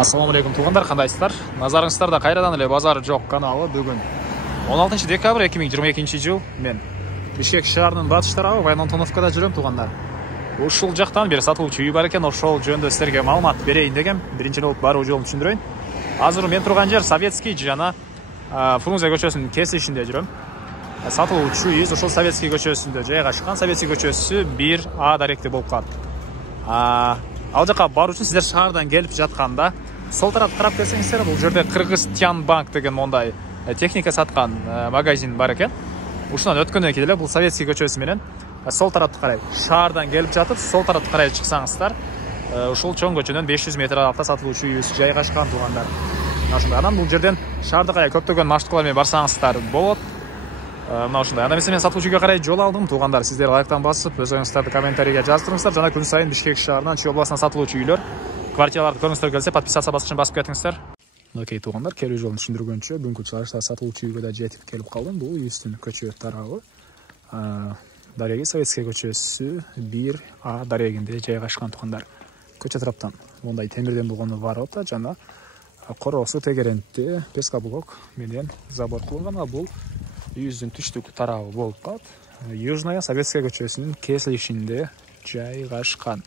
Ассаламу алейкум туғандар, қандайсыздар? Назарыңыздарда қайрадан эле базары жоқ каналы. Бүгін 16 декабрь 2022 жыл. Мен Бишкек шаарынын батыш тарабы Вайнонтоновкада жүрөм туғандар. Ушул жактан бир сатылуучу үй бар экен, ошол жөнүндө силерге маалымат берейин дегем. Биринчи болуп баруу жолун түшүндүрөйүн. Азыр мен турган жер Советский жана Фрунзе көчөсүнүн кесишинде жүрөм. Сатылуучу үй ошол Советский көчөсүндө жайгашкан. Советский көчөсү 1А даректе болуп калат. Ал жака баруу үчүн сиздер шаардан келип жатканда сол тарапты карап келсеңиздер, бул жерде Кыргызстан банк деген мондай техника саткан магазин бар экен. Ушунан өткөндөн кийин эле бул Советский көчөсү менен сол тарапты карай шаардан келип жатып, сол тарапты карай чыксаңыздар, ушул чоң көчөдөн 500 метр аралыкта сатылуучу үйүбүз жайгашкан тугандар. Анан бул жерден шаарда карай көптөгөн маршруткалар менен барсаңыздар болот. Мына ушундай. Анда эмесе мен сатылуучуга карай жол алдым тугандар. Сиздер лайктан басып, өз оюңуздарды комментарийге жаздырыңыздар. Жана күн сайын Бишкек шаарынан Чүй областынан сатылуучу үйлөр, квартираларды көргүңүздөр келсе, подписация баскычын басып кетиңиздер. Окей тугандар, келүү жолун түшүндүргөнчө бүгүнкү чыгарышта сатылуучу үйгө да жетип келип калдым. Бул үйүбүздүн көчө тарабы. Дареги Советский көчөсү 1А дарегинде жайгашкан тугандар. Көчө тараптан мондай темирден болгон ворота жана короосу тегерентте пескоблок менен забор кылынган. Бул үйүбүздүн түштүк тарабы болуп калат. Южная Советская көчөсүнүн кесилишинде жайгашкан.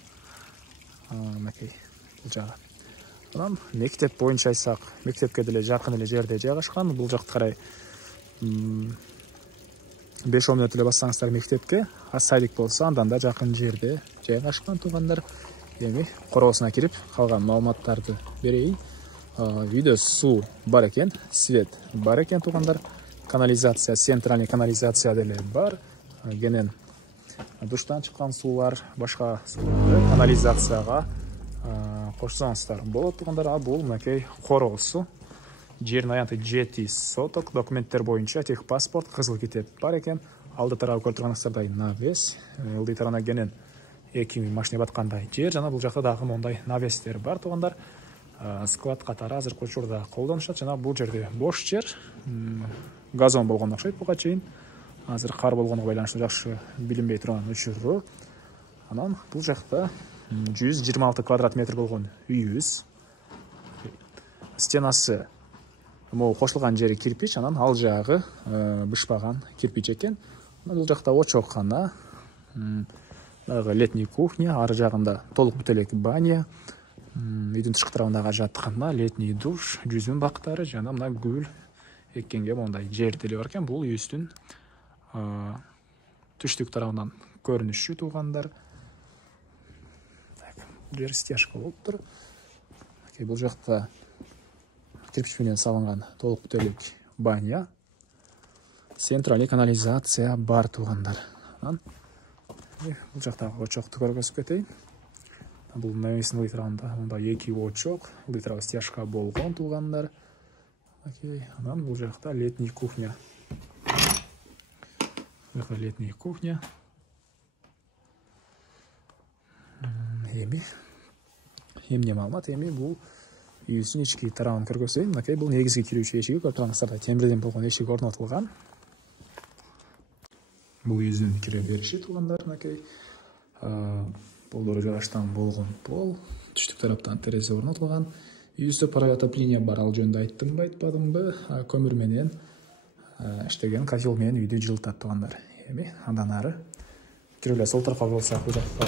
Макей бул жагы. Анан мектеп боюнча айтсак, мектепке деле жакын эле жерде жайгашкан. Бул жакты карай 5-10 мүнөт эле бассаңыздар мектепке, садик болсо андан да жакын жерде жайгашкан тугандар. Эми короосуна кирип калган маалыматтарды берейин. Үйдө суу бар экен, свет бар экен тугандар. Канализация, центральный канализация деле бар. Генен душтан чыккан суулар башка канализацияга кошсоңуздар болот тугандар. Бул макей короосу. Жердин аянты 7 соток. Документтер боюнча техпаспорт, кызыл китеп бар экен. Алды тарабы көрүп турганыңыздардай навес. Ылдый тарабына генен 2 машина баткандай жер. Жана бул жакта дагы мондай навестер бар тугандар. Склад катары азыркы учурда колдонушат. Жана бул жерде бош жер. Газон болгон окшойт буга чейин. Азыр кар болгонуга байланыштуу жакшы билинбей турган учуру. Анан бул жакта 126 квадрат метр болгон үйүбүз. Стенасы могу кошулган жери кирпич, анан ал жагы бышпаган кирпич экен. Бул жакта очоккана, летний кухня, ары жагында толук бүт элек баня, үйдүн тышкы тарабындагы жаткана, летний душ, жүзүм бактары жана мына гүл эккенге мондай жер деле бар экен. Бул үйүбүздүн түштүк тарабынан көрүнүшү тугандар. Жер стяжка болуптур. Бул жакта кирпич менен салынган толук бүт элек баня, центральный канализация бар тугандар. Бул жактагы очокту көргөзүп кетейин. Бул навестин ылдый тарабында мондай 2 очок, ылдый тарабы стяжка болгон тугандар. Анан бул жакта летний кухня. Это летний кухня. Эмне маалымат, бул үйүбүздүн ички тарабын көргөзөйүн. Бул негизги кирүүчү эшиги, көрүп турганыңыздардай темирден болгон эшик орнотулган. Бул үйүбүздүн кире бериши тугандар. Полдору жараштан болгон пол, түштүк тараптан терезе орнотулган. Үйүбүздө паровой отопление бар, ал жөнүндө айттымбы, айтпадымбы? Көмүр менен иштеген котел менен үйдү жылытат тугандар. Андан ары кирип эле сол тарапка болсак, бул жакта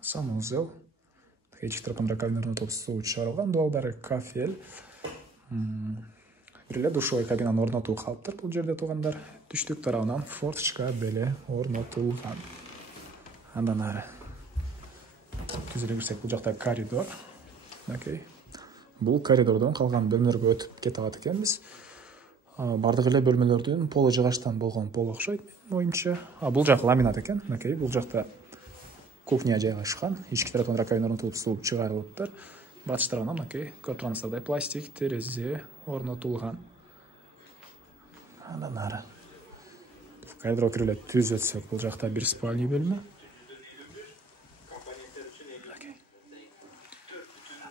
санузел, эки тарапында раковина орнотулуп, суу чыгарылган, дуалдары кафель. Бир эле душевой кабинаны орнотуу калыптыр бул жерде тугандар. Түштүк тарабынан форточка деле орнотулган. Андан ары түзүлө кирсек, бул жакта коридор. Бул коридордон калган бөлмөлөргө өтүп кете алат экенбиз. Бардык эле бөлмөлөрдүн полу жыгачтан болгон пол окшойт моюмча. Бул жак ламинат экен. Бул жакта кухня жайгашкан. Ички тараптан раковина орнотулуп, суу чыгарылыптыр. Батыш тарабынан көрүп турганыңыздардай пластик терезе орнотулган. Андан ары коридорго кирип эле түз өтсөк, бул жакта бир спальный бөлмө.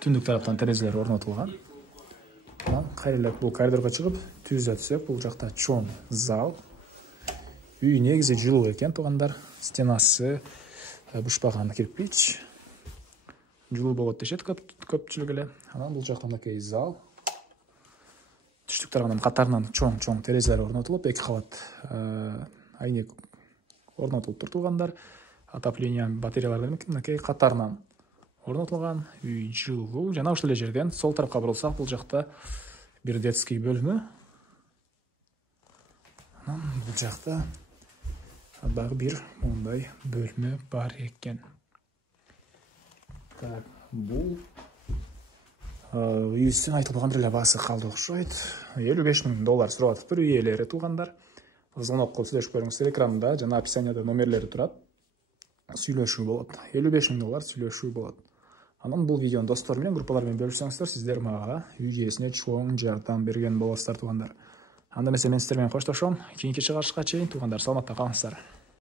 Түндүк тараптан терезелер орнотулган. Кайрылып бул коридорго чыгып, түз өтсөк, бул жакта чоң зал. Үй негизи жылуу экен тугандар. Стенасы бышпаган кирпич. жылуу болот дешет көпчүлүк эле. Анан бул жакта мынакей зал. Түштүк тарабынан катарынан чоң терезелер орнотулуп, 2 кабат айнек орнотулуп тур туугандар. Отопление батареялар мынакей катарынан орнотулган. Үй жылуу. Жана ушул эле жерден сол тарапка бурулсак, бул жакта бир детский бөлмө. Анан бул жакта дагы бир мондай бөлмө бар экен. Так, бул үйүбүздүн айтылбаган эле баасы калды окшойт. $55,000 сурап атыптыр үй ээлери туугандар. Звонок кылып сүйлөшүп көрүңүздөр, экранда жана описанияда номерлери турат. Сүйлөшүү болот. $55,000 сүйлөшүү болот. Анан бул видеону достор менен, группалар менен бөлүшсөңүздөр, сиздер мага үй ээсине чоң жардам берген болосуздар туугандар. Анда эмесе мен сиздер менен коштошом. Кийинки чыгарышка чейин туугандар, саламатта калыңыздар.